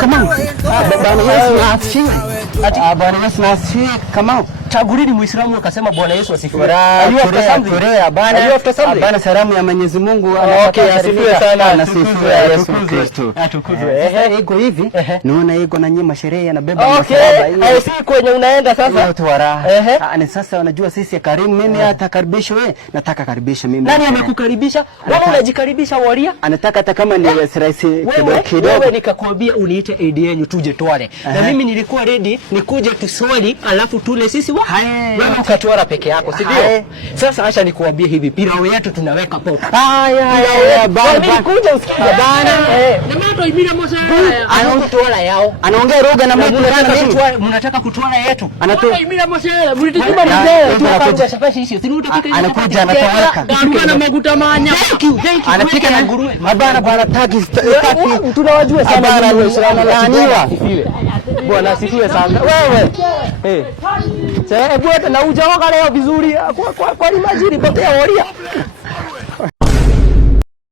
Come on. Bwana Yesu asifiwe. Bwana Yesu asifiwe. Come on. Chagulini Muislamu akasema Bwana Yesu asifiwe. Bwana salamu ya Mwenyezi Mungu asifiwe sana. Asifiwe Yesu Kristo. Atukuzwe. Iko hivi. Naona iko na nyima sherehe anabeba msalaba. Si kwenye unaenda sasa. Watu wara. Ni sasa wanajua sisi karimu mimi atakaribisha wewe. Nataka karibisha mimi. Nani amekukaribisha? Wewe unajikaribisha walia? Anataka hata kama ni rahisi kidogo. Wewe nikakwambia uniite ADN tuje twale. Na mimi nilikuwa ready nikuje tuswali alafu tule sisi wewe ukatwara peke yako, si ndio? Sasa acha nikuambie hivi, pilau yetu tunaweka popo. Bana kuja usikie bana. Na mato imira mosa anatwala yao. Anaongea lugha na mimi mnataka kutwala yetu. Anatoa imira mosa mlituma mzee tu kanja safashi hiyo. Si utakika anakuja anatoweka. Garuga na maguta manya. Anapika na nguruwe. Bana taki tunawajua sana Waislamu laaniwa. Bwana asifiwe sana. Wewe. Sasa bwana na ujaoga leo vizuri kwa imajini potea horia.